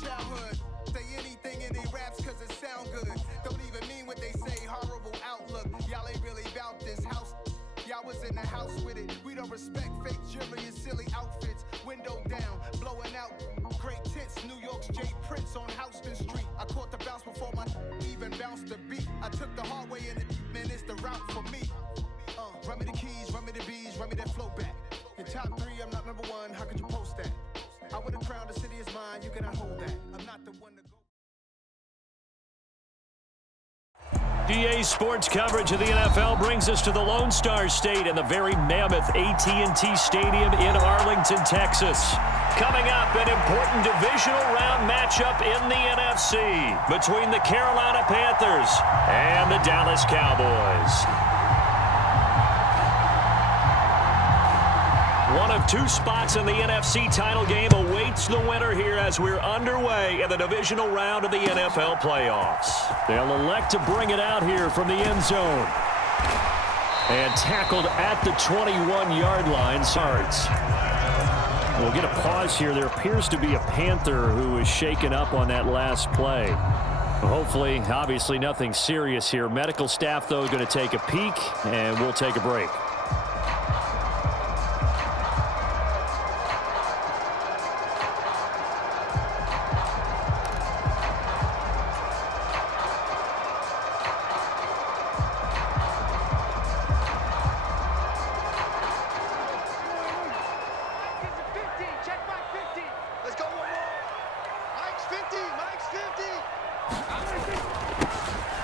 childhood. Say anything in they raps cause it sound good. Don't even mean what they say, horrible outlook. Y'all ain't really about this house. Y'all was in the house with it. We don't respect fake jewelry and silly outfits. Window down, blowing out great tits. New York's J. Prince on Houston Street. I caught the bounce before my even bounced the beat. I took the hard way in it, man, it's the route for me. Run me the keys, run me the bees, run me that flow back. In top 3, I'm not number 1, how could you post that? I would have crowned the city is mine, you cannot hold that. I'm not the one to go. DA Sports coverage of the NFL brings us to the Lone Star State and the very mammoth AT&T Stadium in Arlington, Texas. Coming up, an important divisional round matchup in the NFC between the Carolina Panthers and the Dallas Cowboys. One of 2 spots in the NFC title game awaits the winner here as we're underway in the divisional round of the NFL playoffs. They'll elect to bring it out here from the end zone. And tackled at the 21-yard line. Sards. We'll get a pause here. There appears to be a Panther who was shaken up on that last play. Hopefully, obviously nothing serious here. Medical staff, though, going to take a peek, and we'll take a break.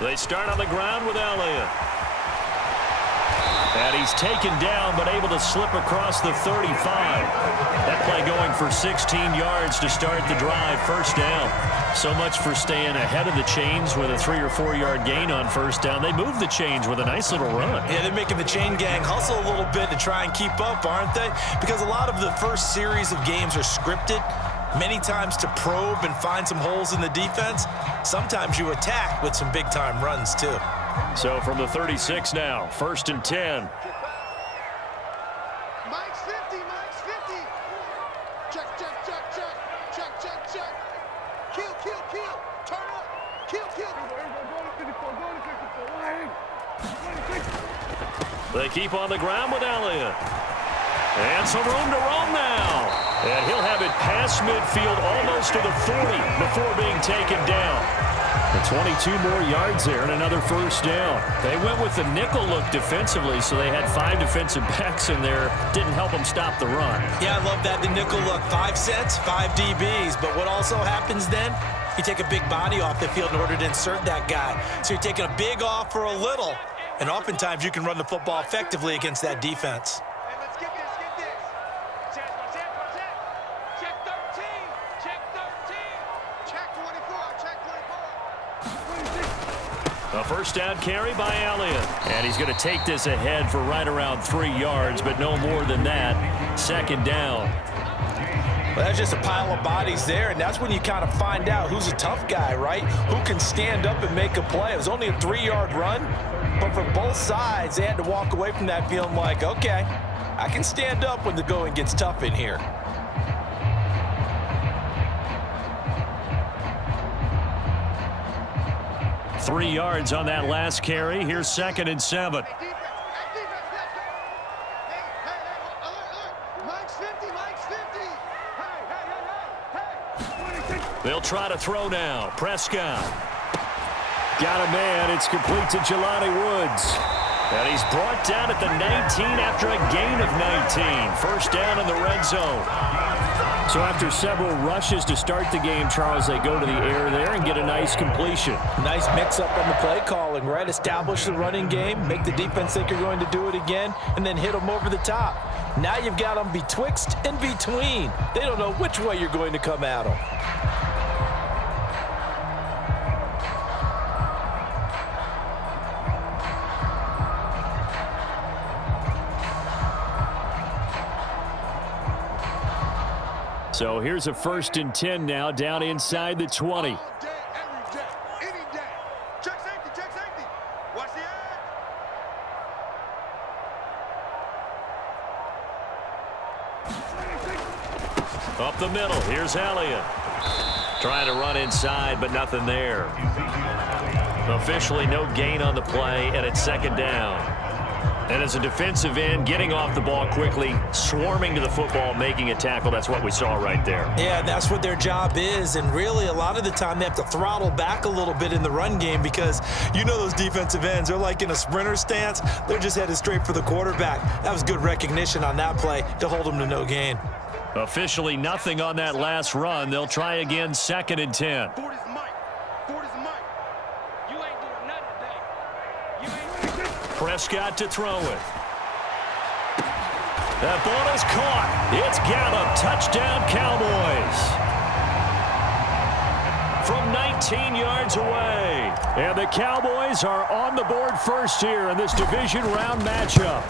They start on the ground with Elliott. And he's taken down, but able to slip across the 35. That play going for 16 yards to start the drive. First down. So much for staying ahead of the chains with a 3 or 4 yard gain on first down. They moved the chains with a nice little run. Yeah, they're making the chain gang hustle a little bit to try and keep up, aren't they? Because a lot of the first series of games are scripted. Many times to probe and find some holes in the defense. Sometimes you attack with some big-time runs, too. So from the 36 now, 1st and 10. Mike's 50, Mike's 50. Check, check, check, check. Check, check, check. Kill, kill, kill. Turn up. Kill, kill. They keep on the ground with Elliott. And some room to roam now. And he'll have it past midfield almost to the 40 before being taken down. And 22 more yards there and another first down. They went with the nickel look defensively, so they had 5 defensive backs in there. Didn't help them stop the run. Yeah, I love that. The nickel look, 5 cents, 5 DBs. But what also happens then, you take a big body off the field in order to insert that guy. So you're taking a big off for a little. And oftentimes you can run the football effectively against that defense. A first down carry by Elliott. And he's going to take this ahead for right around 3 yards, but no more than that. 2nd down. Well, that's just a pile of bodies there, and that's when you kind of find out who's a tough guy, right? Who can stand up and make a play. It was only a 3-yard run, but for both sides, they had to walk away from that feeling like, okay, I can stand up when the going gets tough in here. Three yards on that last carry. Here's 2nd and 7. They'll try to throw now. Prescott. Got a man. It's complete to Jelani Woods. And he's brought down at the 19 after a gain of 19. First down in the red zone. So after several rushes to start the game, Charles, they go to the air there and get a nice completion. Nice mix-up on the play calling, right? Establish the running game, make the defense think you're going to do it again, and then hit them over the top. Now you've got them betwixt and between. They don't know which way you're going to come at them. So here's a 1st and 10 now, down inside the 20. Up the middle, here's Elliott. Trying to run inside, but nothing there. Officially no gain on the play, and it's second down. And as a defensive end, getting off the ball quickly, swarming to the football, making a tackle, that's what we saw right there. Yeah, that's what their job is, and really a lot of the time they have to throttle back a little bit in the run game because you know those defensive ends, they're like in a sprinter stance. They're just headed straight for the quarterback. That was good recognition on that play to hold them to no gain. Officially nothing on that last run. They'll try again, 2nd and 10. Prescott to throw it. That ball is caught. It's Gallup. Touchdown, Cowboys. From 19 yards away. And the Cowboys are on the board first here in this division round matchup.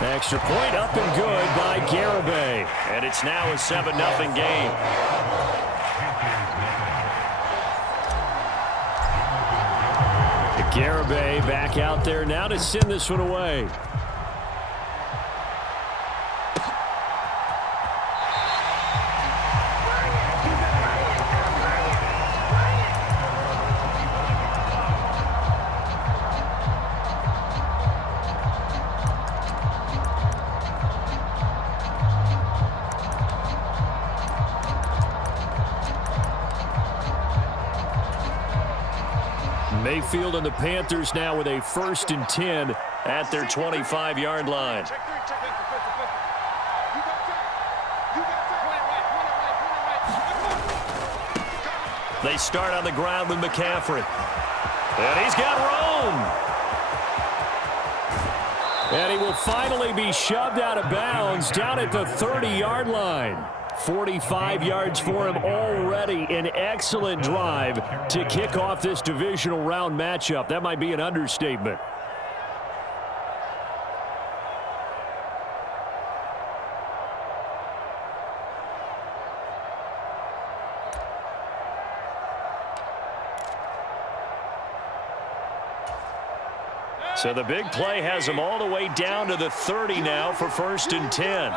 Extra point up and good by Garibay. And it's now a 7-0 game. Garibay back out there now to send this one away. Mayfield and the Panthers now with a 1st and 10 at their 25-yard line. They start on the ground with McCaffrey. And he's got room. And he will finally be shoved out of bounds down at the 30-yard line. 45 yards for him already. An excellent drive to kick off this divisional round matchup. That might be an understatement. So the big play has him all the way down to the 30 now for 1st and 10.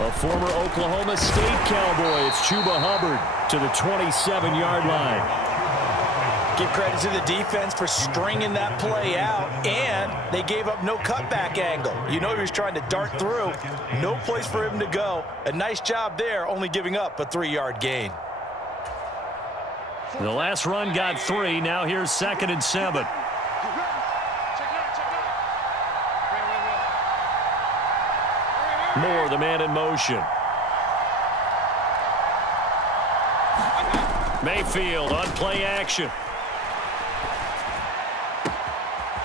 A former Oklahoma State Cowboy, it's Chuba Hubbard to the 27-yard line. Give credit to the defense for stringing that play out, and they gave up no cutback angle. You know he was trying to dart through. No place for him to go. A nice job there, only giving up a 3-yard gain. The last run got 3. Now here's 2nd and 7. Moore, the man in motion. Mayfield on play action.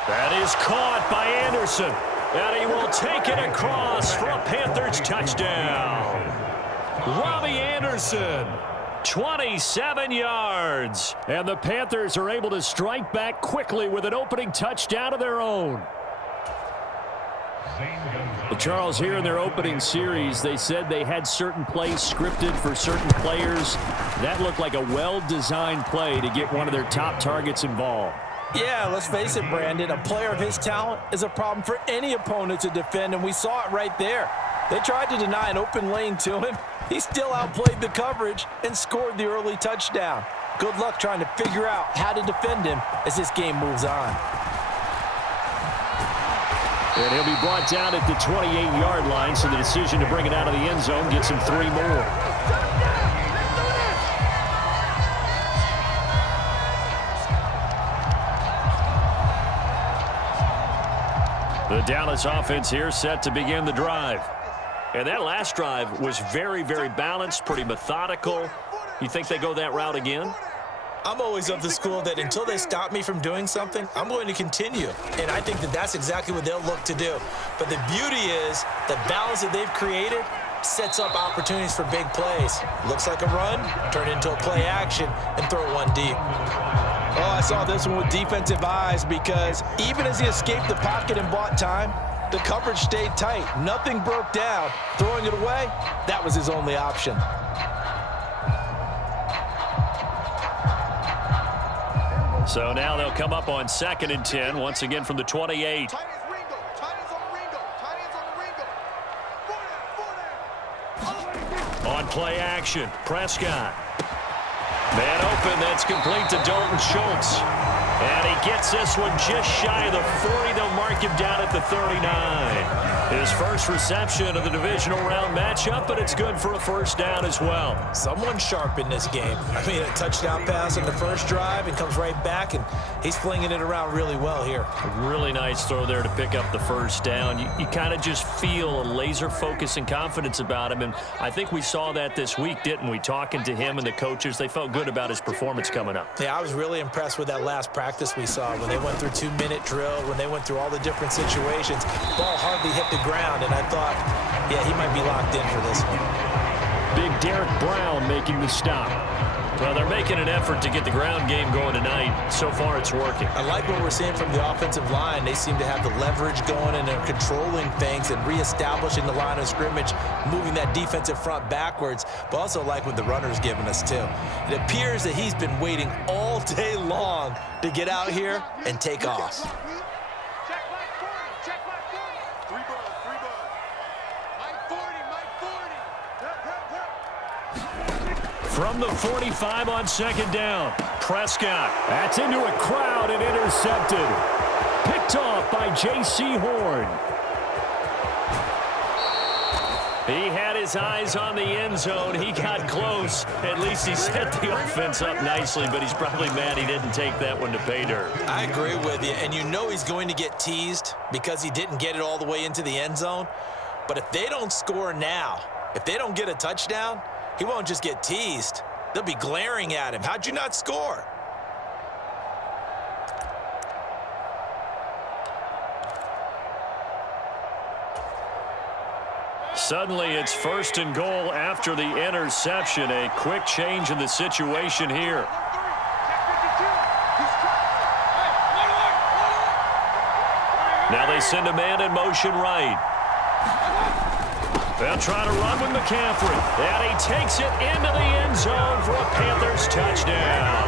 That is caught by Anderson. And he will take it across for a Panthers touchdown. Robbie Anderson, 27 yards. And the Panthers are able to strike back quickly with an opening touchdown of their own. Well, Charles, here in their opening series, they said they had certain plays scripted for certain players. That looked like a well-designed play to get one of their top targets involved. Yeah, let's face it, Brandon. A player of his talent is a problem for any opponent to defend, and we saw it right there. They tried to deny an open lane to him. He still outplayed the coverage and scored the early touchdown. Good luck trying to figure out how to defend him as this game moves on. And he'll be brought down at the 28-yard line, so the decision to bring it out of the end zone gets him 3 more. The Dallas offense here set to begin the drive. And that last drive was very, very balanced, pretty methodical. You think they go that route again? I'm always of the school that until they stop me from doing something, I'm going to continue. And I think that that's exactly what they'll look to do. But the beauty is the balance that they've created sets up opportunities for big plays. Looks like a run, turn into a play action, and throw one deep. Oh, I saw this one with defensive eyes because even as he escaped the pocket and bought time, the coverage stayed tight. Nothing broke down. Throwing it away, that was his only option. So now they'll come up on 2nd and 10, once again from the 28. On play action, Prescott. Man open, that's complete to Dalton Schultz. And he gets this one just shy of the 40. They'll mark him down at the 39. His first reception of the divisional round matchup, but it's good for a first down as well. Someone sharp in this game. I mean, a touchdown pass on the first drive and comes right back, and he's flinging it around really well here. A really nice throw there to pick up the first down. You kind of just feel a laser focus and confidence about him, and I think we saw that this week, didn't we? Talking to him and the coaches, they felt good about his performance coming up. Yeah, I was really impressed with that last practice we saw when they went through 2-minute drill, when they went through all the different situations. Ball hardly hit the ground, and I thought, yeah, he might be locked in for this one. Big Derek Brown making the stop. Well, they're making an effort to get the ground game going tonight. So far, it's working. I like what we're seeing from the offensive line. They seem to have the leverage going, and they're controlling things and reestablishing the line of scrimmage, moving that defensive front backwards, but also like what the runner's giving us, too. It appears that he's been waiting all day long to get out here and take off. From the 45 on second down, Prescott. That's into a crowd and intercepted. Picked off by J.C. Horn. He had his eyes on the end zone. He got close. At least he set the offense up nicely, but he's probably mad he didn't take that one to pay dirt. I agree with you, and you know he's going to get teased because he didn't get it all the way into the end zone. But if they don't score now, if they don't get a touchdown, he won't just get teased. They'll be glaring at him. How'd you not score? Suddenly, it's first and goal after the interception. A quick change in the situation here. Now they send a man in motion right. They'll try to run with McCaffrey. And he takes it into the end zone for a Panthers touchdown.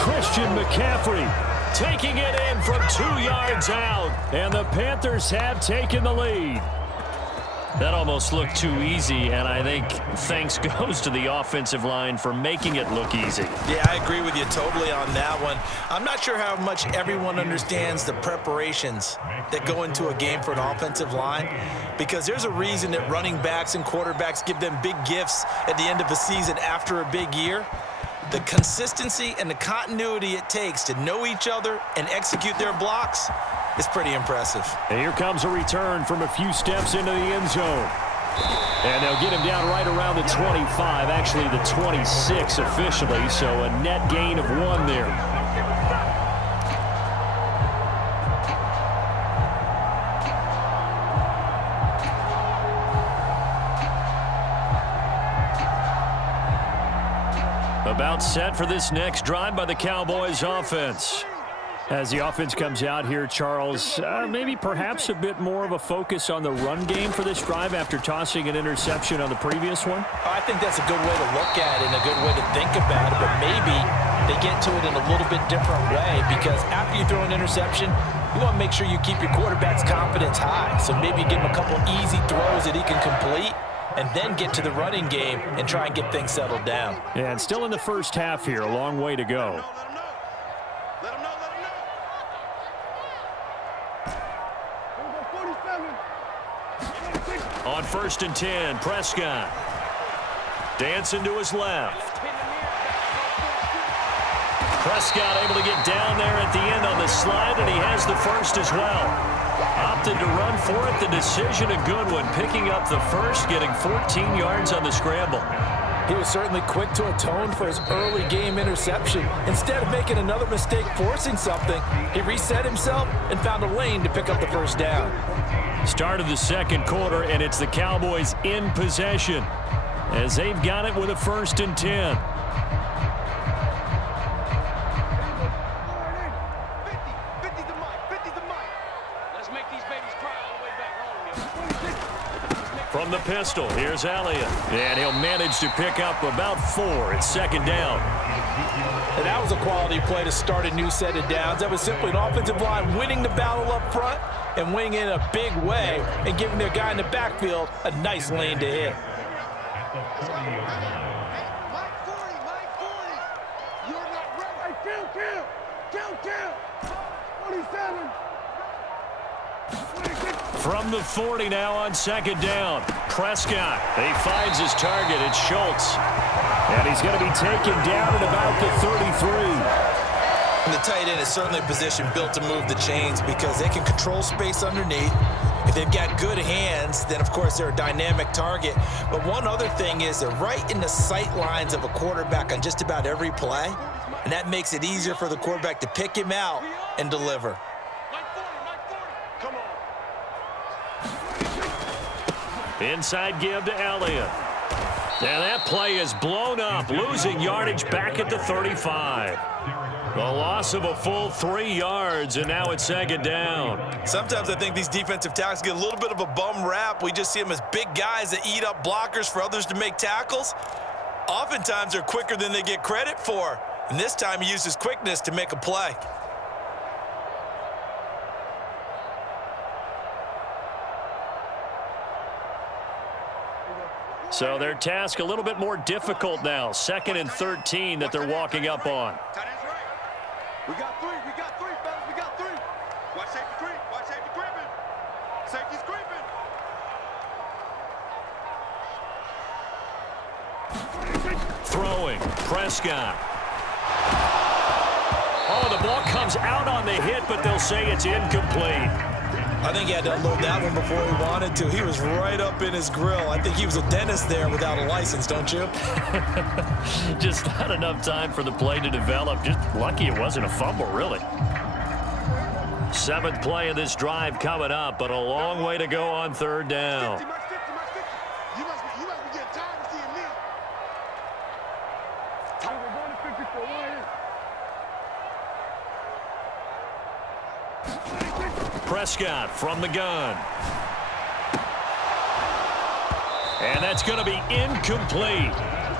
Christian McCaffrey taking it in from 2 yards out. And the Panthers have taken the lead. That almost looked too easy, and I think thanks goes to the offensive line for making it look easy. Yeah, I agree with you totally on that one. I'm not sure how much everyone understands the preparations that go into a game for an offensive line, because there's a reason that running backs and quarterbacks give them big gifts at the end of the season after a big year. The consistency and the continuity it takes to know each other and execute their blocks is pretty impressive. And here comes a return from a few steps into the end zone. And they'll get him down right around the 25, actually the 26 officially, so a net gain of 1 there. About set for this next drive by the Cowboys offense. As the offense comes out here, Charles, maybe perhaps a bit more of a focus on the run game for this drive after tossing an interception on the previous one? I think that's a good way to look at it and a good way to think about it, but maybe they get to it in a little bit different way, because after you throw an interception, you want to make sure you keep your quarterback's confidence high. So maybe give him a couple easy throws that he can complete, and then get to the running game and try and get things settled down. Yeah, and still in the first half here, a long way to go. On 1st and 10, Prescott. Dancing to his left. Prescott able to get down there at the end on the slide, and he has the first as well. Opted to run for it. The decision a good one. Picking up the first, getting 14 yards on the scramble. He was certainly quick to atone for his early game interception. Instead of making another mistake forcing something, he reset himself and found a lane to pick up the first down. Start of the second quarter, and it's the Cowboys in possession as they've got it with a 1st and 10. From the pistol, here's Elliott. And he'll manage to pick up about 4. It's 2nd down. And that was a quality play to start a new set of downs. That was simply an offensive line winning the battle up front and winning in a big way and giving their guy in the backfield a nice lane to hit. From the 40 now on second down. Prescott. He finds his target. It's Schultz. And he's going to be taken down at about the 33. And the tight end is certainly a position built to move the chains because they can control space underneath. If they've got good hands, then, of course, they're a dynamic target. But one other thing is they're right in the sight lines of a quarterback on just about every play. And that makes it easier for the quarterback to pick him out and deliver. Inside give to Elliott. And that play is blown up, losing yardage back at the 35. The loss of a full 3 yards, and now it's second down. Sometimes I think these defensive tackles get a little bit of a bum rap. We just see them as big guys that eat up blockers for others to make tackles. Oftentimes they're quicker than they get credit for. And this time he uses quickness to make a play. So their task a little bit more difficult now. 2nd and 13 that they're walking up on. We got three, fellas, we got three. Watch safety creep, watch safety creeping. Safety's creeping. Throwing, Prescott. Oh, the ball comes out on the hit, but they'll say it's incomplete. I think he had to unload that one before he wanted to. He was right up in his grill. I think he was a dentist there without a license, don't you? Just not enough time for the play to develop. Just lucky it wasn't a fumble, really. 7th play of this drive coming up, but a long way to go on 3rd down. You must be getting tired of seeing me. We're going to 54 wire. Prescott from the gun. And that's going to be incomplete.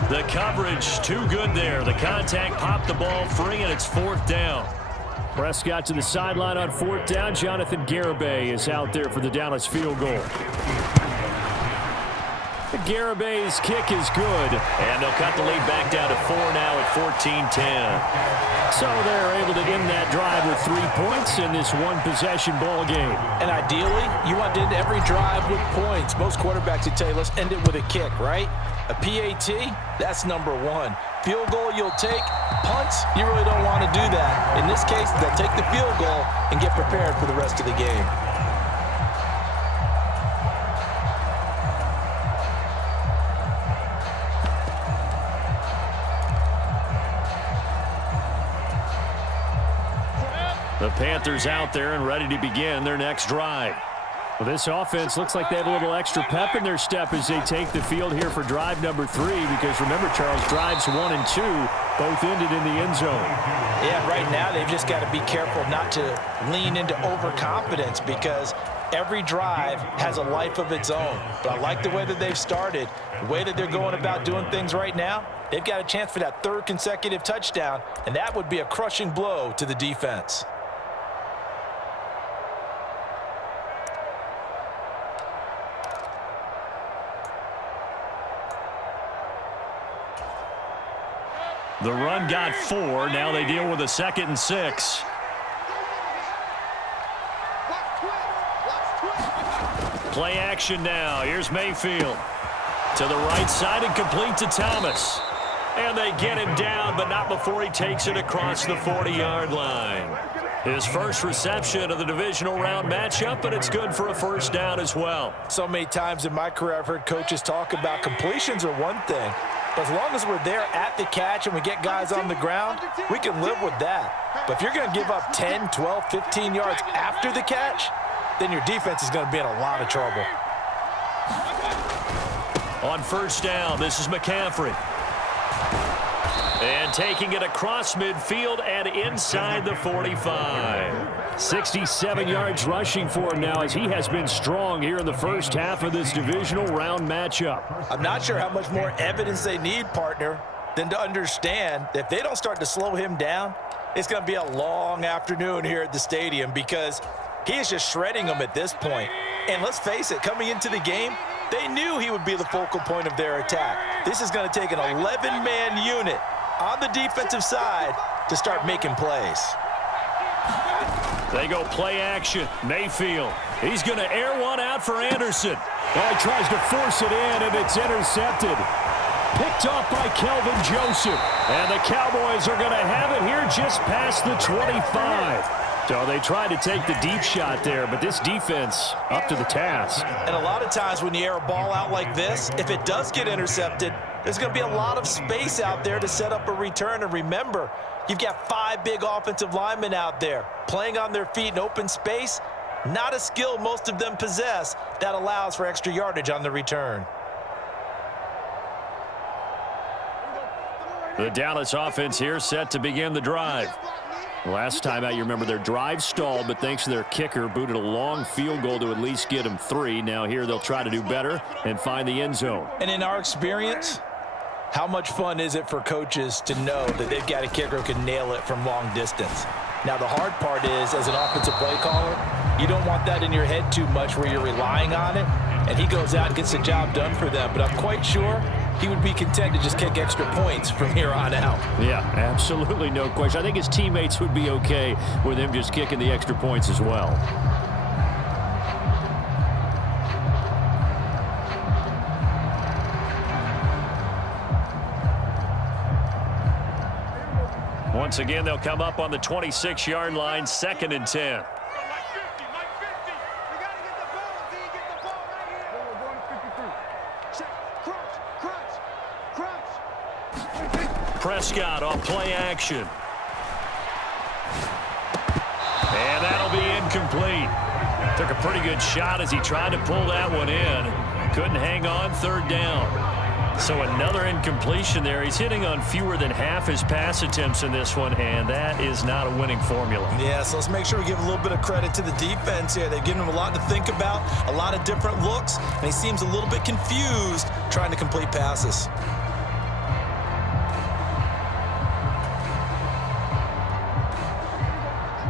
The coverage too good there. The contact popped the ball free, and it's 4th down. Prescott to the sideline on 4th down. Jonathan Garibay is out there for the Dallas field goal. Garibay's kick is good, and they'll cut the lead back down to 4 now at 14-10. So they're able to end that drive with 3 points in this one-possession ball game. And ideally, you want to end every drive with points. Most quarterbacks would tell you, let's end it with a kick, right? A PAT, that's number 1. Field goal you'll take. Punts, you really don't want to do that. In this case, they'll take the field goal and get prepared for the rest of the game. The Panthers out there and ready to begin their next drive. Well, this offense looks like they have a little extra pep in their step as they take the field here for drive number 3, because remember, Charles, drives 1 and 2 both ended in the end zone. Yeah, right now they've just got to be careful not to lean into overconfidence, because every drive has a life of its own. But I like the way that they've started, the way that they're going about doing things right now. They've got a chance for that 3rd consecutive touchdown, and that would be a crushing blow to the defense. The run got 4. Now they deal with a 2nd and 6. Play action now. Here's Mayfield. To the right side and complete to Thomas. And they get him down, but not before he takes it across the 40-yard line. His first reception of the divisional round matchup, but it's good for a 1st down as well. So many times in my career I've heard coaches talk about completions are one thing. But as long as we're there at the catch and we get guys on the ground, we can live with that. But if you're going to give up 10, 12, 15 yards after the catch, then your defense is going to be in a lot of trouble. On 1st down, this is McCaffrey. And taking it across midfield and inside the 45. 67 yards rushing for him now, as he has been strong here in the first half of this divisional round matchup. I'm not sure how much more evidence they need, partner, than to understand that if they don't start to slow him down, it's going to be a long afternoon here at the stadium, because he is just shredding them at this point. And let's face it, coming into the game, They knew he would be the focal point of their attack. This is going to take an 11-man unit on the defensive side to start making plays. They go play action. Mayfield. He's going to air one out for Anderson. Well, he tries to force it in, and it's intercepted. Picked off by Kelvin Joseph. And the Cowboys are going to have it here just past the 25. So they tried to take the deep shot there, but this defense up to the task. And a lot of times when you air a ball out like this, if it does get intercepted, there's going to be a lot of space out there to set up a return. And remember, you've got 5 big offensive linemen out there playing on their feet in open space. Not a skill most of them possess that allows for extra yardage on the return. The Dallas offense here set to begin the drive. Last time out, you remember their drive stalled, but thanks to their kicker, booted a long field goal to at least get them 3. Now here they'll try to do better and find the end zone. And in our experience, how much fun is it for coaches to know that they've got a kicker who can nail it from long distance? Now, the hard part is, as an offensive play caller, you don't want that in your head too much where you're relying on it, and he goes out and gets the job done for them. But I'm quite sure he would be content to just kick extra points from here on out. Yeah, absolutely no question. I think his teammates would be okay with him just kicking the extra points as well. Once again, they'll come up on the 26-yard line, 2nd and 10. Prescott on play action. And that'll be incomplete. Took a pretty good shot as he tried to pull that one in. Couldn't hang on, 3rd down. So another incompletion there. He's hitting on fewer than half his pass attempts in this one, and that is not a winning formula. Yeah, so let's make sure we give a little bit of credit to the defense here. They've given him a lot to think about, a lot of different looks, and he seems a little bit confused trying to complete passes.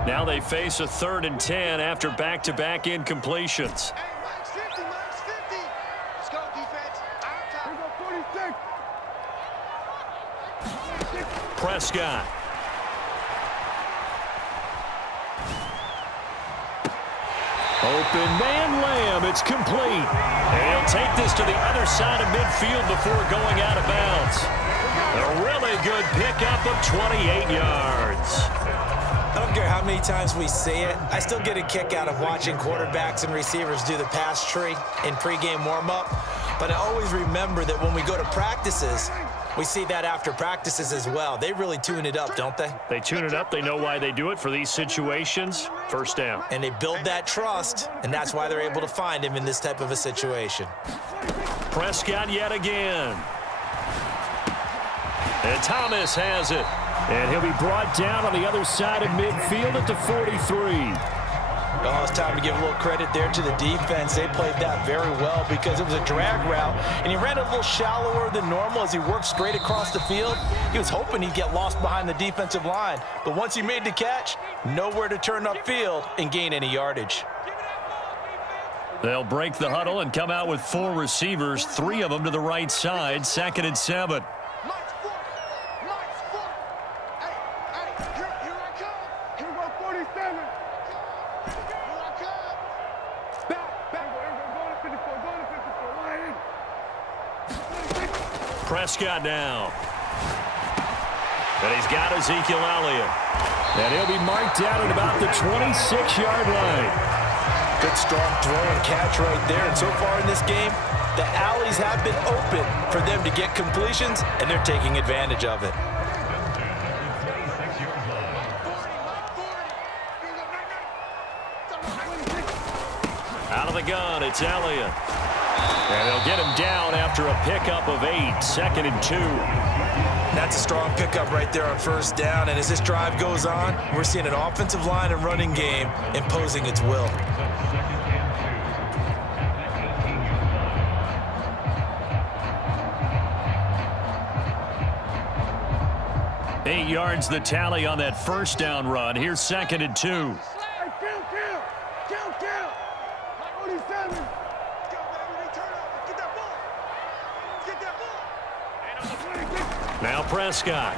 Now they face a 3rd and 10 after back-to-back incompletions. Hey, Mike's 50, Mike's 50. Let's go, defense. Here we go, 46. Prescott. Open man Lamb. It's complete. And he'll take this to the other side of midfield before going out of bounds. A really good pickup of 28 yards. I don't care how many times we say it, I still get a kick out of watching quarterbacks and receivers do the pass tree in pregame warm-up. But I always remember that when we go to practices, we see that after practices as well. They really tune it up, don't they? They tune it up. They know why they do it for these situations. 1st down. And they build that trust, and that's why they're able to find him in this type of a situation. Prescott yet again. And Thomas has it. And he'll be brought down on the other side of midfield at the 43. Oh, it's time to give a little credit there to the defense. They played that very well because it was a drag route, and he ran a little shallower than normal as he worked straight across the field. He was hoping he'd get lost behind the defensive line, but once he made the catch, nowhere to turn upfield and gain any yardage. They'll break the huddle and come out with 4 receivers, 3 of them to the right side, 2nd and 7. Prescott now. And he's got Ezekiel Elliott. And he'll be marked down at about the 26-yard line. Good strong throw and catch right there. And so far in this game, the alleys have been open for them to get completions, and they're taking advantage of it. Out of the gun, it's Elliott. And they'll get him down after a pickup of 8, 2nd and 2. That's a strong pickup right there on 1st down. And as this drive goes on, we're seeing an offensive line and running game imposing its will. Eight yards the tally on that 1st down run. Here's 2nd and 2. Count. 47. Go, baby. They turn over. Now Prescott.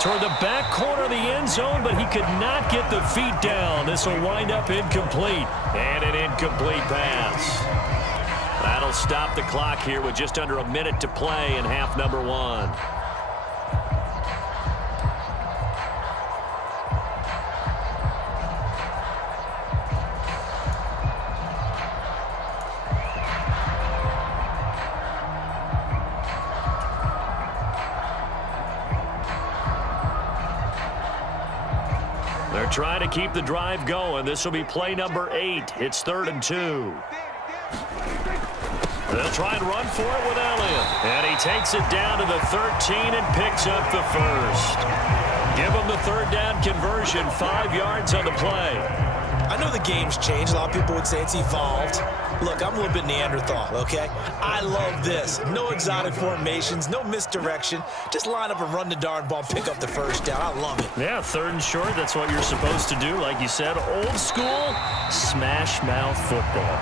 Toward the back corner of the end zone, but he could not get the feet down. This will wind up incomplete. And an incomplete pass. That'll stop the clock here with just under a minute to play in half number 1. They're trying to keep the drive going. This will be play number 8. It's 3rd and 2. They'll try and run for it with Elliott. And he takes it down to the 13 and picks up the first. Give him the 3rd down conversion, 5 yards on the play. I know the game's changed. A lot of people would say it's evolved. Look, I'm a little bit Neanderthal, okay? I love this. No exotic formations, no misdirection. Just line up and run the darn ball, pick up the first down. I love it. Yeah, 3rd and short, that's what you're supposed to do. Like you said, old school, smash mouth football.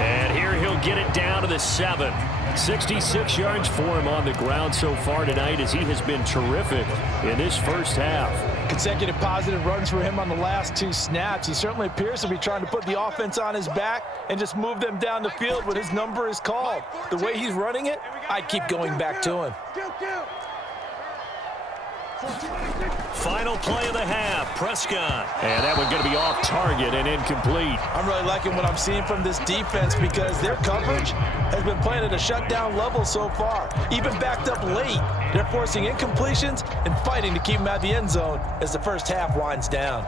And here he'll get it down to the 7. 66 yards for him on the ground so far tonight as he has been terrific in this first half. Consecutive positive runs for him on the last 2 snaps. He certainly appears to be trying to put the offense on his back and just move them down the field when his number is called. The way he's running it, I'd keep going back to him. Final play of the half, Prescott. And that one going to be off target and incomplete. I'm really liking what I'm seeing from this defense because their coverage has been playing at a shutdown level so far. Even backed up late, they're forcing incompletions and fighting to keep them out of the end zone as the first half winds down.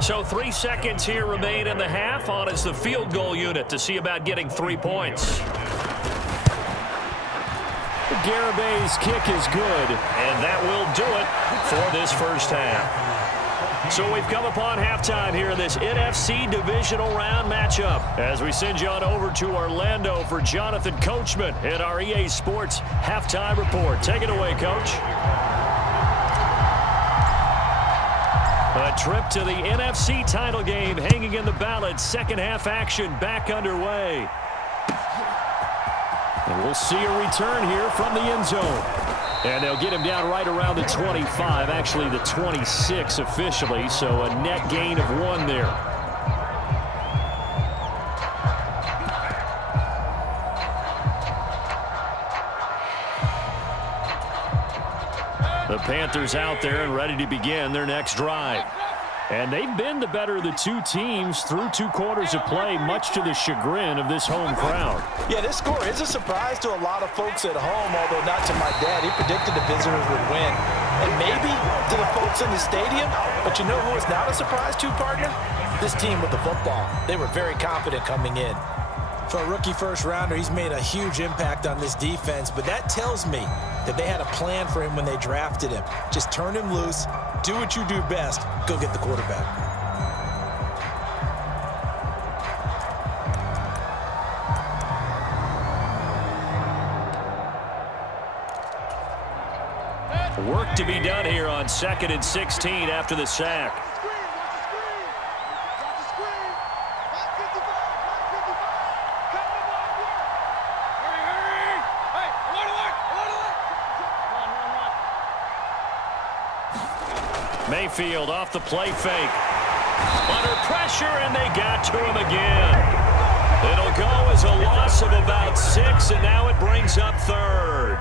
So 3 seconds here remain in the half. On is the field goal unit to see about getting 3 points. Garabay's kick is good, and that will do it for this first half. So we've come upon halftime here in this NFC divisional round matchup as we send you on over to Orlando for Jonathan Coachman in our EA Sports halftime report. Take it away, Coach. A trip to the NFC title game hanging in the balance. Second half action back underway. And we'll see a return here from the end zone. And they'll get him down right around the 25, actually the 26 officially, so a net gain of 1 there. The Panthers out there and ready to begin their next drive. And they've been the better of the 2 teams through 2 quarters of play, much to the chagrin of this home crowd. Yeah, this score is a surprise to a lot of folks at home, although not to my dad. He predicted the visitors would win. And maybe to the folks in the stadium, but you know who is not a surprise to, partner? This team with the football. They were very confident coming in. For a rookie first-rounder, he's made a huge impact on this defense, but that tells me that they had a plan for him when they drafted him. Just turn him loose, do what you do best, go get the quarterback. Work to be done here on 2nd and 16 after the sack. Mayfield off the play fake. Under pressure, and they got to him again. It'll go as a loss of about 6, and now it brings up 3rd.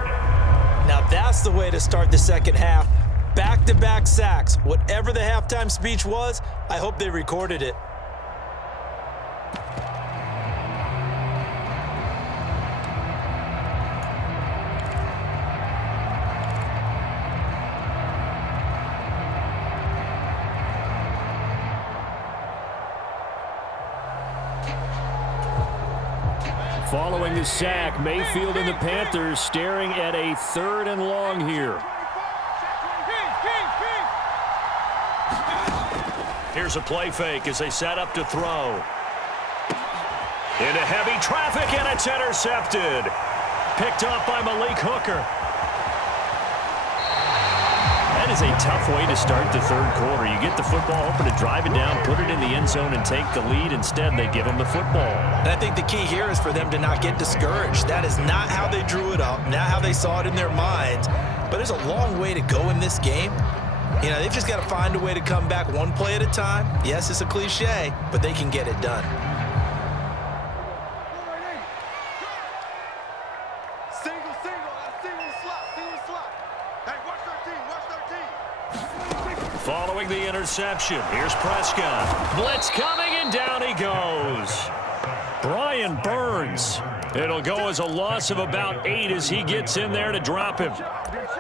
Now that's the way to start the second half. Back-to-back sacks. Whatever the halftime speech was, I hope they recorded it. Following the sack, Mayfield and the Panthers staring at a 3rd and long here. Here's a play fake as they set up to throw. Into heavy traffic, and it's intercepted. Picked off by Malik Hooker. That is a tough way to start the third quarter. You get the football open to drive it down, put it in the end zone, and take the lead. Instead, they give them the football. And I think the key here is for them to not get discouraged. That is not how they drew it up, not how they saw it in their minds. But there's a long way to go in this game. You know, they've just got to find a way to come back one play at a time. Yes, it's a cliche, but they can get it done. Following the interception, here's Prescott. Blitz coming, and down he goes. Brian Burns. It'll go as a loss of about 8 as he gets in there to drop him.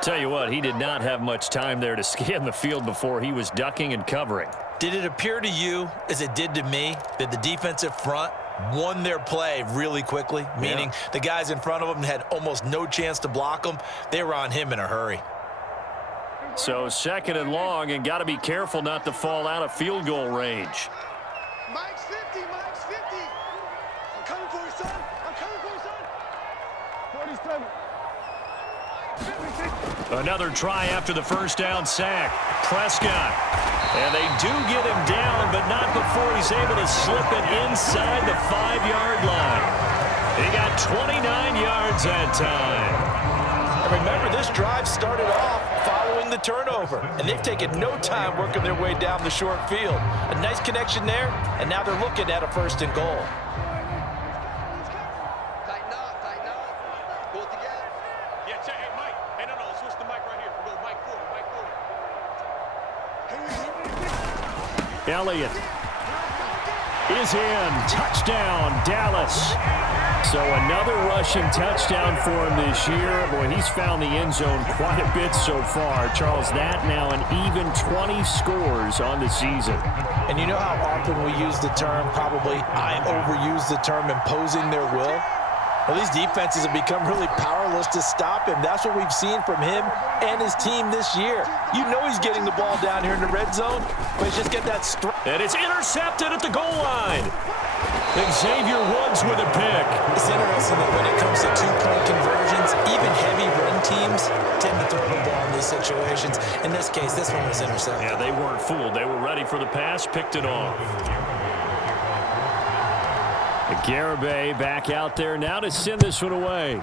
Tell you what, he did not have much time there to scan the field before he was ducking and covering. Did it appear to you, as it did to me, that the defensive front won their play really quickly? Meaning the guys in front of them had almost no chance to block him. They were on him in a hurry. So 2nd and long, and got to be careful not to fall out of field goal range. Mike's 50, Mike's 50. I'm coming for you, son. I'm coming for you, son. 47. Another try after the first down sack. Prescott. And they do get him down, but not before he's able to slip it inside the 5-yard line. He got 29 yards that time. And remember, this drive started off following the turnover, and they've taken no time working their way down the short field. A nice connection there, and now they're looking at a 1st and goal. Tighten up, tighten up. Pull it together. Yeah, check. Hey, Mike. Hey, no, switch the mic right here. We'll go Mike forward, Elliott is in. Touchdown, Dallas. So another rushing touchdown for him this year. Boy, he's found the end zone quite a bit so far. Charles, that now an even 20 scores on the season. And you know how often we use the term, probably I overuse the term, imposing their will? Well, these defenses have become really powerless to stop him. That's what we've seen from him and his team this year. You know he's getting the ball down here in the red zone, but he's just get that strength. And it's intercepted at the goal line. Xavier Woods with a pick. It's interesting that when it comes to two-point conversions, even heavy run teams tend to throw the ball in these situations. In this case, this one was intercepted. Yeah, they weren't fooled. They were ready for the pass, picked it off. Garibay back out there now to send this one away.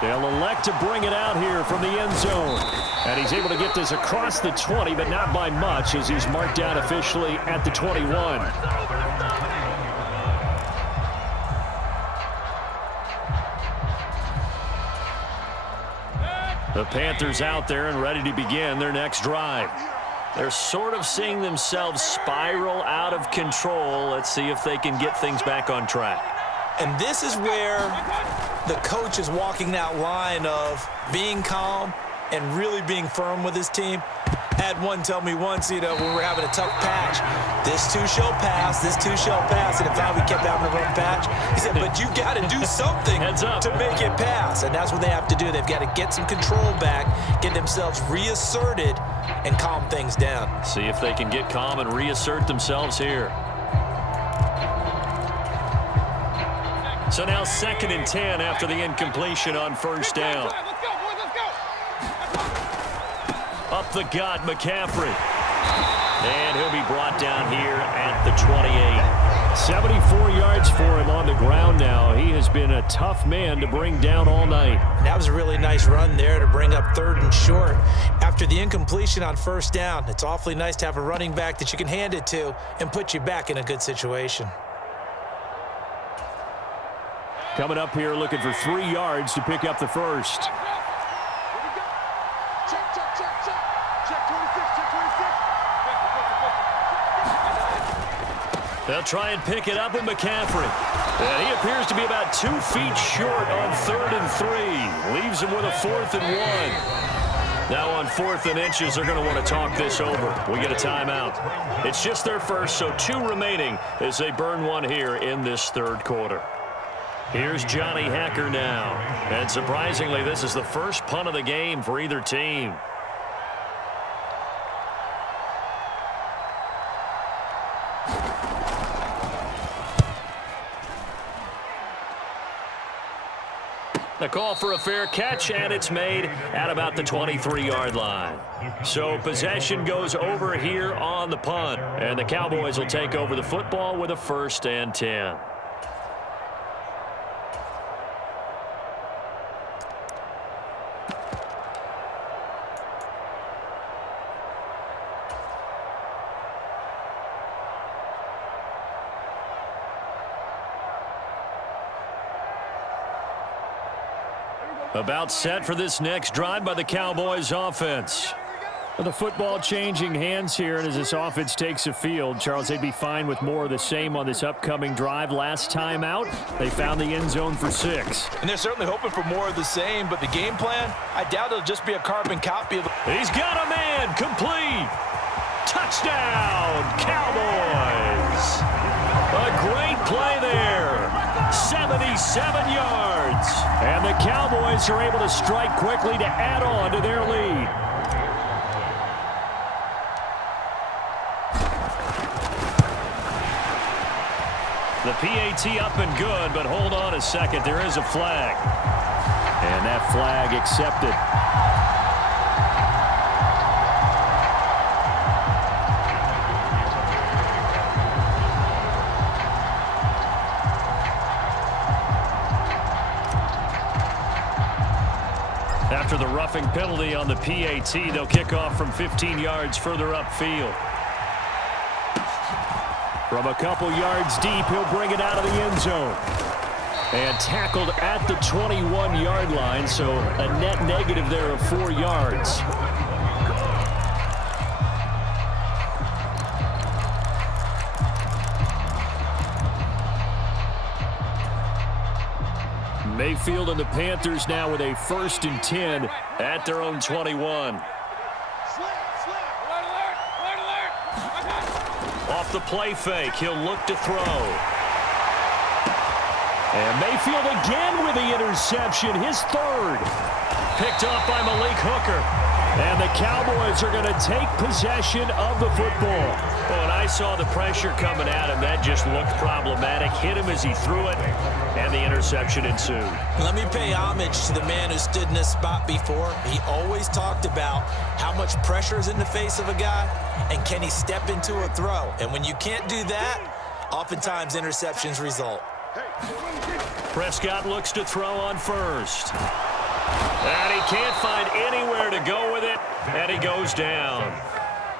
They'll elect to bring it out here from the end zone. And he's able to get this across the 20, but not by much, as he's marked down officially at the 21. The Panthers out there and ready to begin their next drive. They're sort of seeing themselves spiral out of control. Let's see if they can get things back on track. And this is where the coach is walking that line of being calm and really being firm with his team. I had one tell me once, when we were having a tough patch, this too shall pass, this too shall pass, and it finally kept having a rough patch. He said, but you got to do something to make it pass, and that's what they have to do. They've got to get some control back, get themselves reasserted, and calm things down. See if they can get calm and reassert themselves here. So now 2nd and 10 after the incompletion on first down. Up the gut, McCaffrey. And he'll be brought down here at the 28. 74 yards for him on the ground now. He has been a tough man to bring down all night. That was a really nice run there to bring up 3rd and short. After the incompletion on first down, it's awfully nice to have a running back that you can hand it to and put you back in a good situation. Coming up here looking for 3 yards to pick up the first. They'll try and pick it up with McCaffrey. And he appears to be about 2 feet short on 3rd and 3. Leaves him with a 4th and 1. Now on 4th and inches, they're going to want to talk this over. We get a timeout. It's just their first, so 2 remaining as they burn one here in this 3rd quarter. Here's Johnny Hekker now. And surprisingly, this is the first punt of the game for either team. The call for a fair catch, and it's made at about the 23-yard line. So possession goes over here on the punt, and the Cowboys will take over the football with a 1st and 10. About set for this next drive by the Cowboys offense. The football changing hands here, and as this offense takes the field, Charles, they'd be fine with more of the same on this upcoming drive. Last time out, they found the end zone for 6. And they're certainly hoping for more of the same, but the game plan, I doubt it'll just be a carbon copy of. He's got a man, complete. Touchdown, Cowboys. A great play there. 77 yards. And the Cowboys are able to strike quickly to add on to their lead. The PAT up and good, but hold on a second. There is a flag. And that flag accepted. After the roughing penalty on the PAT, they'll kick off from 15 yards further upfield. From a couple yards deep, he'll bring it out of the end zone. And tackled at the 21-yard line, so a net negative there of 4 yards. Mayfield and the Panthers now with a 1st and 10 at their own 21. Off the play fake, he'll look to throw. And Mayfield again with the interception, his 3rd. Picked off by Malik Hooker. And the Cowboys are going to take possession of the football. Well, when I saw the pressure coming at him, that just looked problematic. Hit him as he threw it, and the interception ensued. Let me pay homage to the man who stood in this spot before. He always talked about how much pressure is in the face of a guy, and can he step into a throw. And when you can't do that, oftentimes interceptions result. Prescott looks to throw on 1st. And he can't find anywhere to go with it, and he goes down.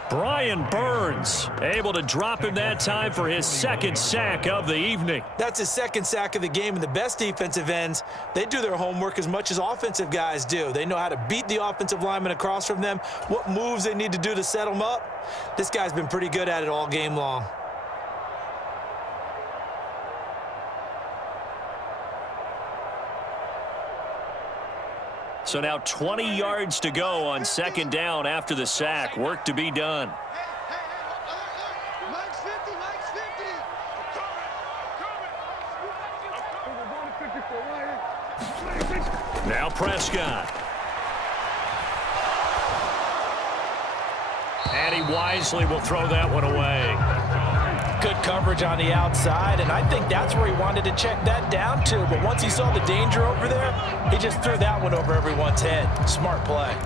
Brian Burns able to drop him that time for his 2nd sack of the evening. That's his 2nd sack of the game, and the best defensive ends, they do their homework as much as offensive guys do. They know how to beat the offensive lineman across from them, what moves they need to do to set them up. This guy's been pretty good at it all game long. So now 20 yards to go on 2nd down after the sack. Work to be done. Mike's 50, Mike's 50. Now Prescott. And he wisely will throw that one away. Good coverage on the outside, and I think that's where he wanted to check that down to. But once he saw the danger over there, he just threw that one over everyone's head. Smart play.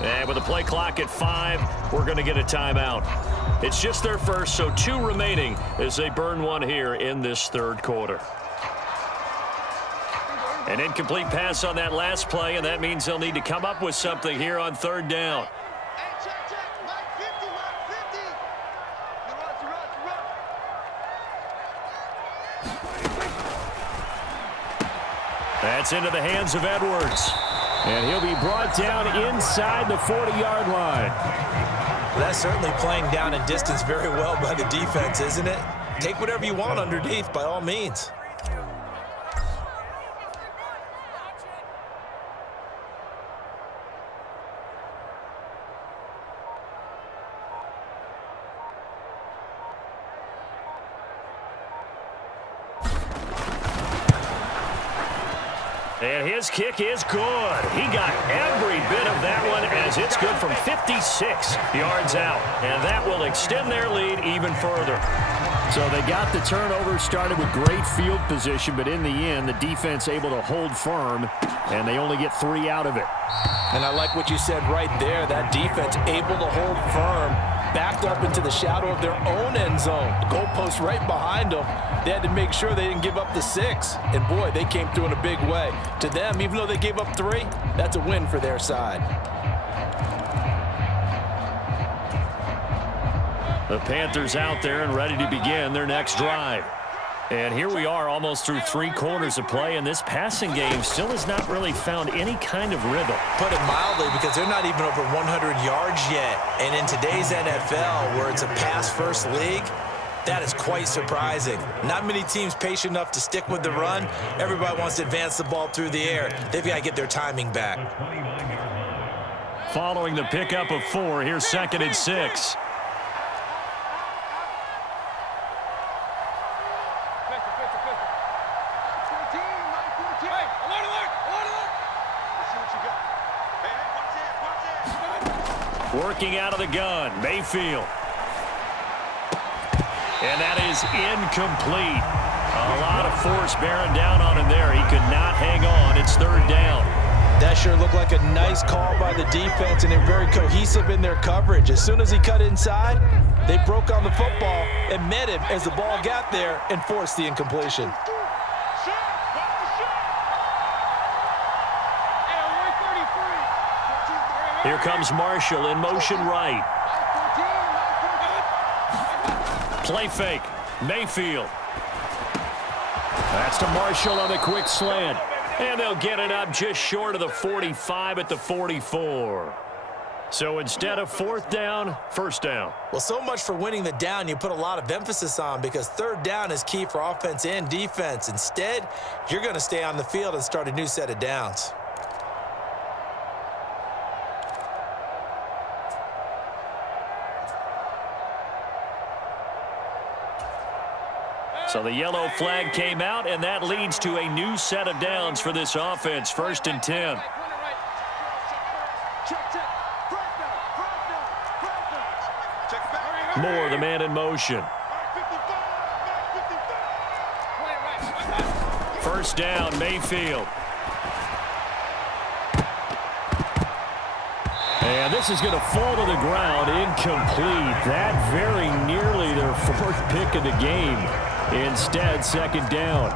And with the play clock at 5, we're going to get a timeout. It's just their first, so 2 remaining as they burn one here in this 3rd quarter. An incomplete pass on that last play, and that means they'll need to come up with something here on 3rd down. Hey, check. Mike 50, Mike 50. That's into the hands of Edwards. And he'll be brought down inside the 40-yard line. That's certainly playing down in distance very well by the defense, isn't it? Take whatever you want underneath, by all means. And his kick is good. He got every bit of that one as it's good from 56 yards out. And that will extend their lead even further. So they got the turnover started with great field position, but in the end, the defense able to hold firm, and they only get 3 out of it. And I like what you said right there. That defense able to hold firm, backed up into the shadow of their own end zone. The goalpost right behind them. They had to make sure they didn't give up the 6. And, boy, they came through in a big way. To them, even though they gave up 3, that's a win for their side. The Panthers out there and ready to begin their next drive. And here we are almost through 3 quarters of play, and this passing game still has not really found any kind of rhythm. Put it mildly, because they're not even over 100 yards yet. And in today's NFL, where it's a pass-first league, that is quite surprising. Not many teams patient enough to stick with the run. Everybody wants to advance the ball through the air. They've got to get their timing back. Following the pickup of 4, here's 2nd and 6. Working out of the gun, Mayfield. And that is incomplete. A lot of force bearing down on him there. He could not hang on. It's 3rd down. That sure looked like a nice call by the defense, and they're very cohesive in their coverage. As soon as he cut inside, they broke on the football and met him as the ball got there and forced the incompletion. Here comes Marshall in motion right. Play fake. Mayfield. That's to Marshall on the quick slant. And they'll get it up just short of the 45 at the 44. So instead of 4th down, 1st down. Well, so much for winning the down you put a lot of emphasis on, because 3rd down is key for offense and defense. Instead, you're going to stay on the field and start a new set of downs. So the yellow flag came out, and that leads to a new set of downs for this offense. 1st and 10. Moore, the man in motion. 1st down, Mayfield. And this is going to fall to the ground, incomplete. That very nearly their 4th pick of the game. Instead, 2nd down.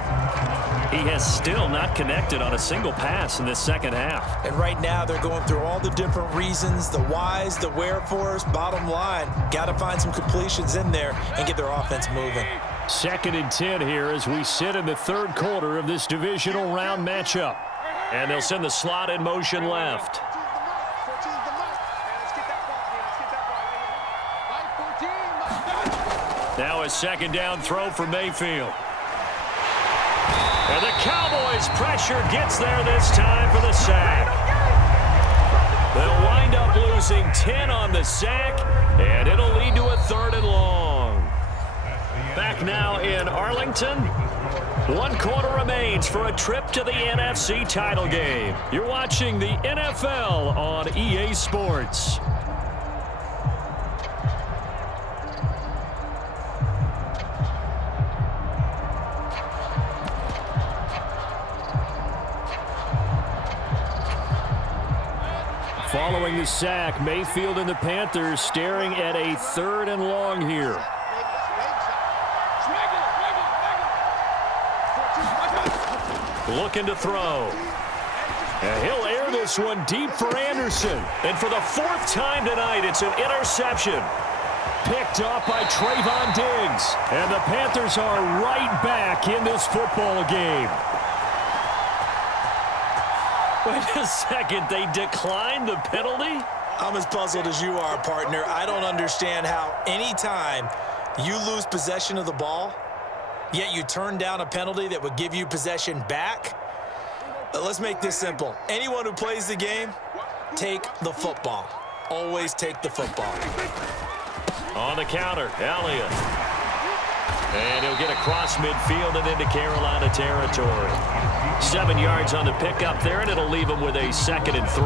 He has still not connected on a single pass in this 2nd half. And right now, they're going through all the different reasons, the whys, the wherefores. Bottom line, got to find some completions in there and get their offense moving. 2nd and 10 here as we sit in the 3rd quarter of this divisional round matchup. And they'll send the slot in motion left. Now a 2nd down throw for Mayfield. And the Cowboys' pressure gets there this time for the sack. They'll wind up losing 10 on the sack, and it'll lead to a 3rd and long. Back now in Arlington. 1 quarter remains for a trip to the NFC title game. You're watching the NFL on EA Sports. Following the sack, Mayfield and the Panthers staring at a 3rd and long here. Looking to throw. And he'll air this one deep for Anderson. And for the 4th time tonight, it's an interception. Picked up by Trayvon Diggs. And the Panthers are right back in this football game. Wait a second, they declined the penalty? I'm as puzzled as you are, partner. I don't understand how any time you lose possession of the ball, yet you turn down a penalty that would give you possession back. Let's make this simple. Anyone who plays the game, take the football. Always take the football. On the counter, Elliott. And he'll get across midfield and into Carolina territory. 7 yards on the pickup there, and it'll leave him with a 2nd and 3.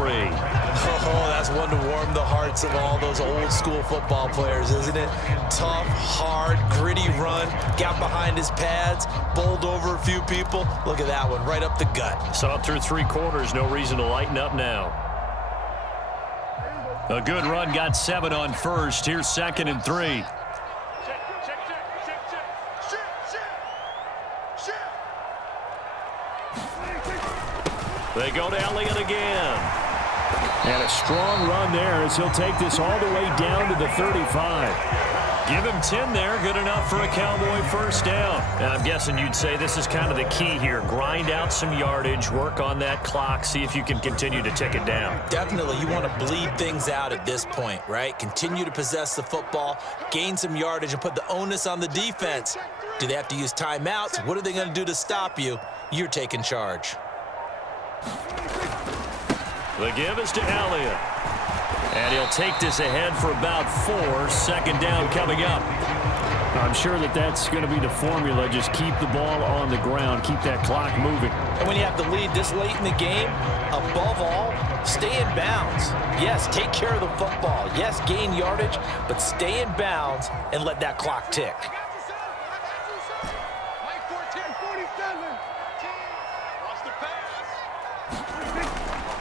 Oh, that's one to warm the hearts of all those old-school football players, isn't it? Tough, hard, gritty run, got behind his pads, bowled over a few people. Look at that one, right up the gut. Saw it through 3 quarters, no reason to lighten up now. A good run, got 7 on first. Here's 2nd and 3. They go to Elliott again. And a strong run there as he'll take this all the way down to the 35. Give him 10 there. Good enough for a Cowboy first down. And I'm guessing you'd say this is kind of the key here. Grind out some yardage, work on that clock, see if you can continue to tick it down. Definitely. You want to bleed things out at this point, right? Continue to possess the football, gain some yardage, and put the onus on the defense. Do they have to use timeouts? What are they going to do to stop you? You're taking charge. The give is to Elliott. And he'll take this ahead for about 4. 2nd down coming up. I'm sure that's going to be the formula. Just keep the ball on the ground. Keep that clock moving. And when you have the lead this late in the game, above all, stay in bounds. Yes, take care of the football. Yes, gain yardage, but stay in bounds and let that clock tick.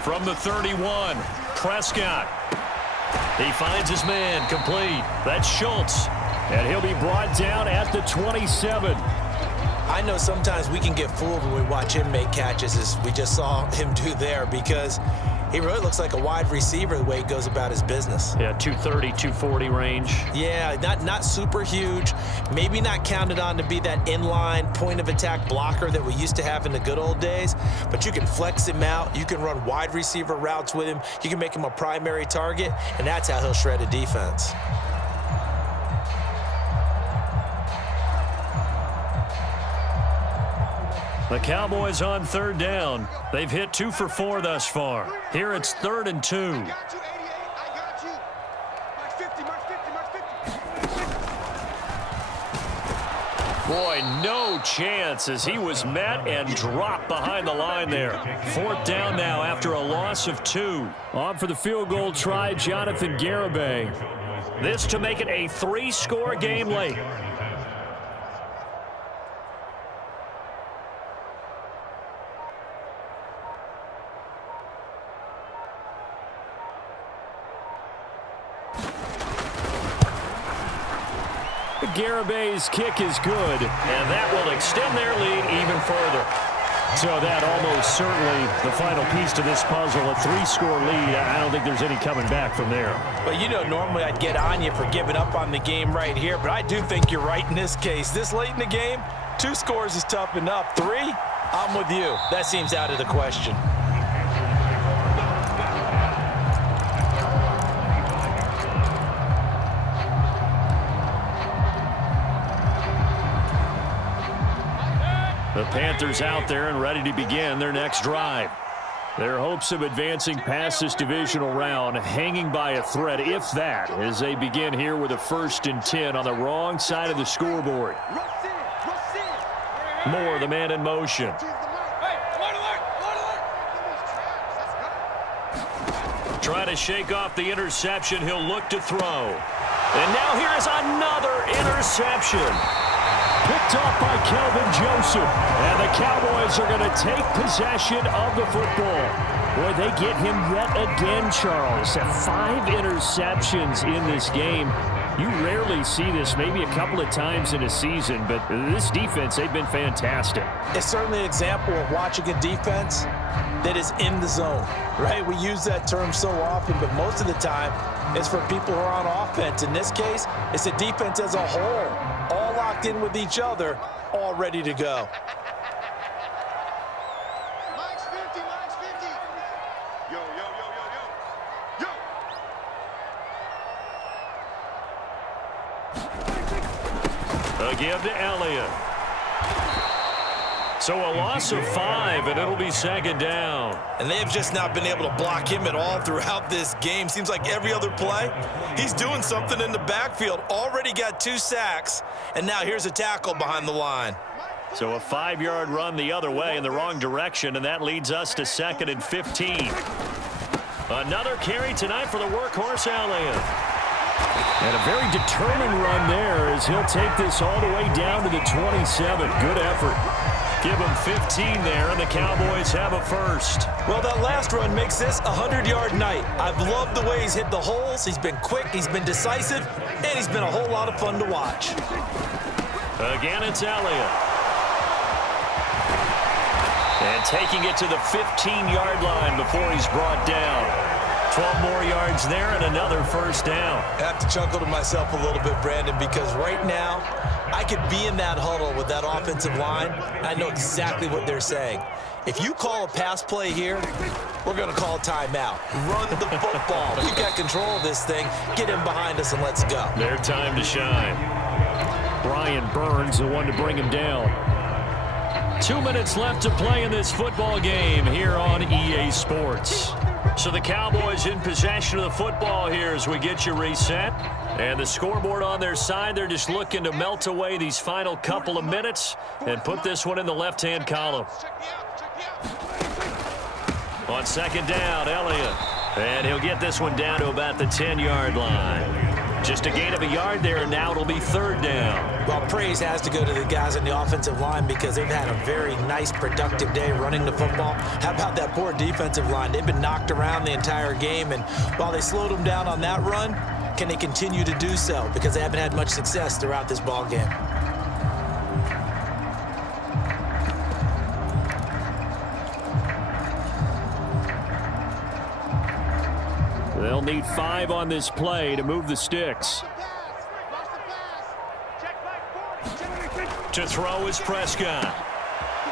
From the 31, Prescott. He finds his man, complete. That's Schultz. And he'll be brought down at the 27. I know sometimes we can get fooled when we watch him make catches, as we just saw him do there, because he really looks like a wide receiver the way he goes about his business. Yeah, 230, 240 range. Yeah, not super huge. Maybe not counted on to be that inline point-of-attack blocker that we used to have in the good old days, but you can flex him out. You can run wide receiver routes with him. You can make him a primary target, and that's how he'll shred a defense. The Cowboys on 3rd down. They've hit 2 for 4 thus far. Here it's 3rd and 2. I got you. Mark 50, mark 50, mark 50. Boy, no chance as he was met and dropped behind the line there. 4th down now after a loss of 2. On for the field goal try, Jonathan Garibay. This to make it a 3-score game late. Garibay's kick is good, and that will extend their lead even further. So that almost certainly the final piece to this puzzle, a 3-score lead. I don't think there's any coming back from there. Well, you know, normally I'd get on you for giving up on the game right here, but I do think you're right in this case. This late in the game, 2 scores is tough enough. 3, I'm with you. That seems out of the question. The Panthers out there and ready to begin their next drive. Their hopes of advancing past this divisional round hanging by a thread, if that, as they begin here with a 1st and 10 on the wrong side of the scoreboard. Moore, the man in motion. Try to shake off the interception. He'll look to throw. And now here's another interception. Picked off by Kelvin Joseph. And the Cowboys are going to take possession of the football. Boy, they get him yet again, Charles. 5 interceptions in this game. You rarely see this, maybe a couple of times in a season, but this defense, they've been fantastic. It's certainly an example of watching a defense that is in the zone, right? We use that term so often, but most of the time it's for people who are on offense. In this case, it's a defense as a whole, all locked in with each other, all ready to go. Mike's 50, Mike's 50. Yo, yo, yo, yo, yo. Yo. A give to Elliott. So a loss of 5, and it'll be second down. And they've just not been able to block him at all throughout this game. Seems like every other play, he's doing something in the backfield. Already got 2 sacks, and now here's a tackle behind the line. So a 5-yard run the other way in the wrong direction, and that leads us to 2nd and 15. Another carry tonight for the workhorse, Elliott. And a very determined run there as he'll take this all the way down to the 27. Good effort. Give him 15 there, and the Cowboys have a first. Well, that last run makes this a 100-yard night. I've loved the way he's hit the holes. He's been quick, he's been decisive, and he's been a whole lot of fun to watch. Again, it's Elliott. And taking it to the 15-yard line before he's brought down. 12 more yards there and another first down. I have to chuckle to myself a little bit, Brandon, because right now I could be in that huddle with that offensive line. I know exactly what they're saying. If you call a pass play here, we're going to call a timeout. Run the football. We've got control of this thing. Get him behind us and let's go. Their time to shine. Brian Burns, the one to bring him down. 2 minutes left to play in this football game here on EA Sports. So the Cowboys in possession of the football here as we get you reset. And the scoreboard on their side, they're just looking to melt away these final couple of minutes and put this one in the left-hand column. On second down, Elliott. And he'll get this one down to about the 10-yard line. Just a gain of a yard there, and now it'll be third down. Well, praise has to go to the guys on the offensive line because they've had a very nice, productive day running the football. How about that poor defensive line? They've been knocked around the entire game, and while they slowed them down on that run, can they continue to do so? Because they haven't had much success throughout this ball game. They'll need 5 on this play to move the sticks. To throw is Prescott.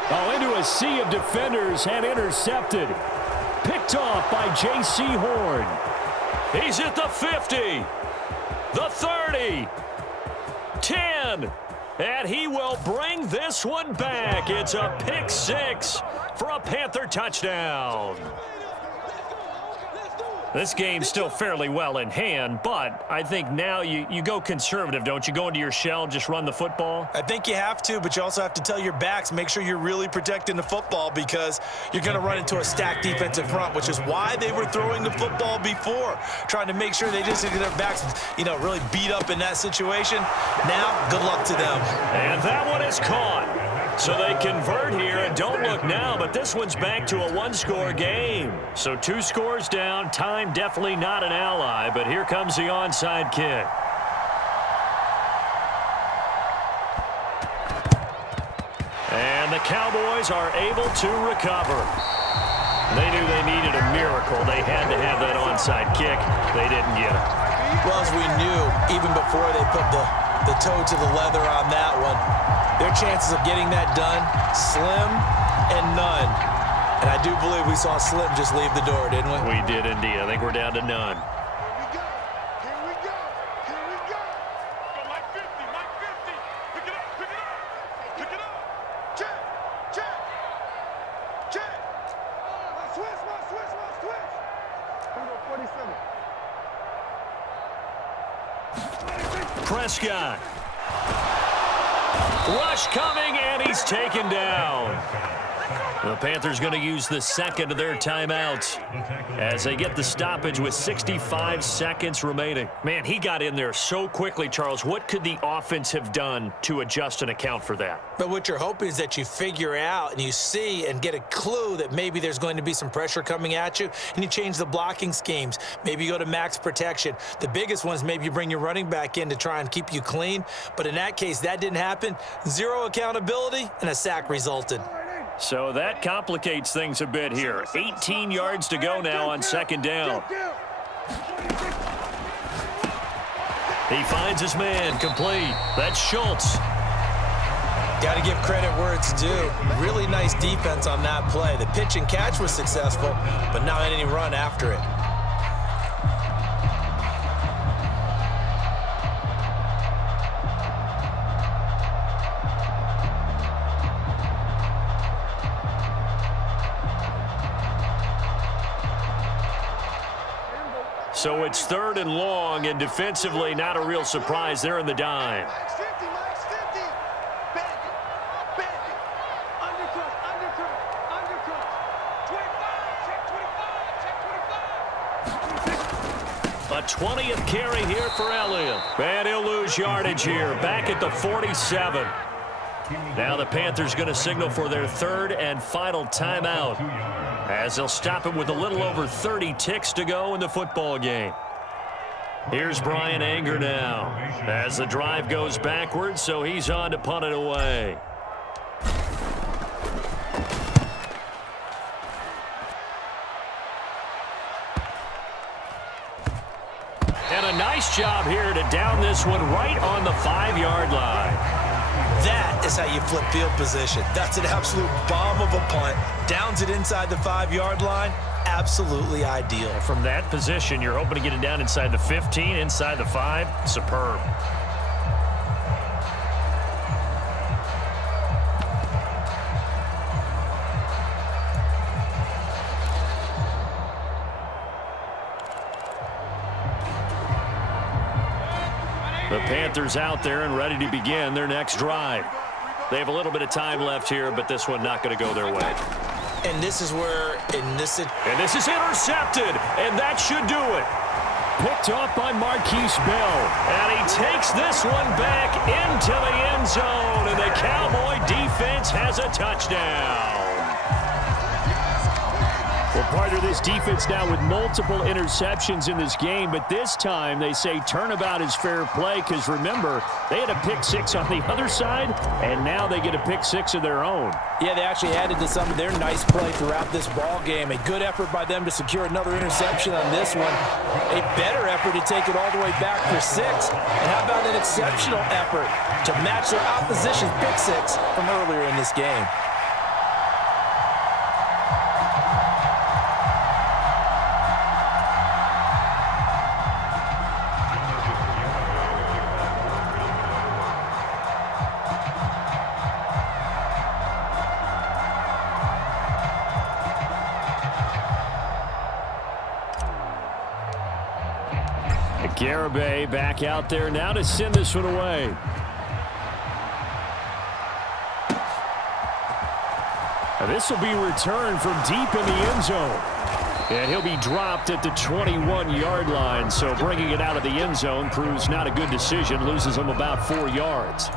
Oh, into a sea of defenders and intercepted. Picked off by J.C. Horn. He's at the 50, the 30, 10, and he will bring this one back. It's a pick 6 for a Panther touchdown. This game's still fairly well in hand, but I think now you go conservative, don't you? Go into your shell, just run the football? I think you have to, but you also have to tell your backs, make sure you're really protecting the football because you're going to run into a stacked defensive front, which is why they were throwing the football before, trying to make sure they just get their backs, really beat up in that situation. Now, good luck to them. And that one is caught. So they convert here, and don't look now, but this one's back to a 1-score game. So 2 scores down, time definitely not an ally, but here comes the onside kick. And the Cowboys are able to recover. They knew they needed a miracle. They had to have that onside kick. They didn't get it. Well, as we knew, even before they put the toe to the leather on that one, their chances of getting that done, slim and none. And I do believe we saw Slim just leave the door, didn't we? We did indeed. I think we're down to none. Here we go. Go Mike 50. Pick it up. Check. Switch. Come on, 47. Prescott. Rush coming, and he's taken down. The Panthers going to use the second of their timeouts as they get the stoppage with 65 seconds remaining. Man, he got in there so quickly, Charles. What could the offense have done to adjust and account for that? But what you're hoping is that you figure out and you see and get a clue that maybe there's going to be some pressure coming at you, and you change the blocking schemes. Maybe you go to max protection. The biggest one is maybe you bring your running back in to try and keep you clean. But in that case, that didn't happen. 0 accountability, and a sack resulted. So that complicates things a bit here. 18 yards to go now on second down. He finds his man complete. That's Schultz. Got to give credit where it's due. Really nice defense on that play. The pitch and catch was successful, but not any run after it. So it's 3rd and long, and defensively not a real surprise. They're in the dime. Max 50, Max 50. Bandit, bandit. Undercut, undercut, undercut. 25, check 25, check 25. A 20th carry here for Elliott. And he'll lose yardage here, back at the 47. Now the Panthers going to signal for their 3rd and final timeout, as they'll stop it with a little over 30 ticks to go in the football game. Here's Brian Anger now, as the drive goes backwards, so he's on to punt it away. And a nice job here to down this one right on the 5-yard line. That is how you flip field position. That's an absolute bomb of a punt. Downs it inside the 5-yard line. Absolutely ideal. From that position, you're hoping to get it down inside the 15, inside the 5. Superb. The Panthers out there and ready to begin their next drive. They have a little bit of time left here, but this one not going to go their way. And this is where, And this is intercepted, and that should do it. Picked off by Marquise Bell, and he takes this one back into the end zone, and the Cowboy defense has a touchdown. Well, partner, this defense now with multiple interceptions in this game, but this time they say turnabout is fair play because, remember, they had a pick 6 on the other side, and now they get a pick 6 of their own. Yeah, they actually added to some of their nice play throughout this ball game. A good effort by them to secure another interception on this one. A better effort to take it all the way back for 6. And how about an exceptional effort to match their opposition's pick 6 from earlier in this game? Garibay back out there now to send this one away. Now this will be returned from deep in the end zone. And he'll be dropped at the 21-yard line. So bringing it out of the end zone proves not a good decision. Loses him about 4 yards.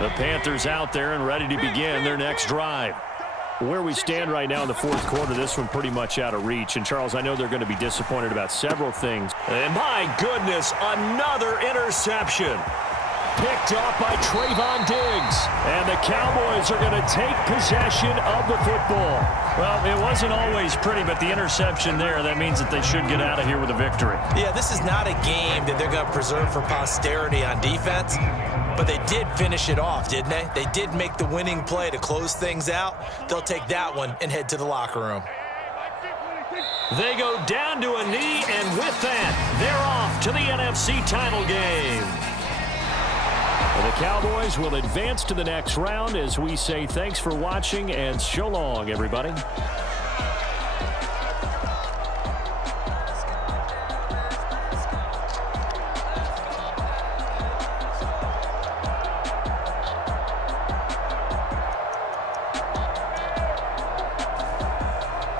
The Panthers out there and ready to begin their next drive. Where we stand right now in the 4th quarter, this one pretty much out of reach. And, Charles, I know they're going to be disappointed about several things. And, my goodness, another interception. Picked off by Trayvon Diggs. And the Cowboys are going to take possession of the football. Well, it wasn't always pretty, but the interception there, that means that they should get out of here with a victory. Yeah, this is not a game that they're going to preserve for posterity on defense. But they did finish it off, didn't they? They did make the winning play to close things out. They'll take that one and head to the locker room. They go down to a knee, and with that, they're off to the NFC title game. The Cowboys will advance to the next round as we say thanks for watching and so long, everybody.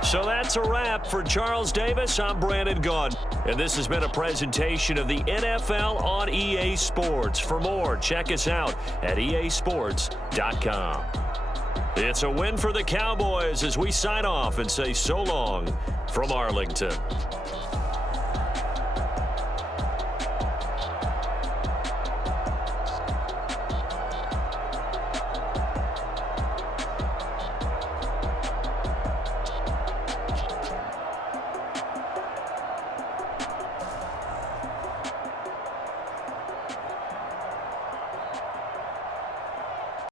So that's a wrap for Charles Davis. I'm Brandon Gunn. And this has been a presentation of the NFL on EA Sports. For more, check us out at easports.com. It's a win for the Cowboys as we sign off and say so long from Arlington.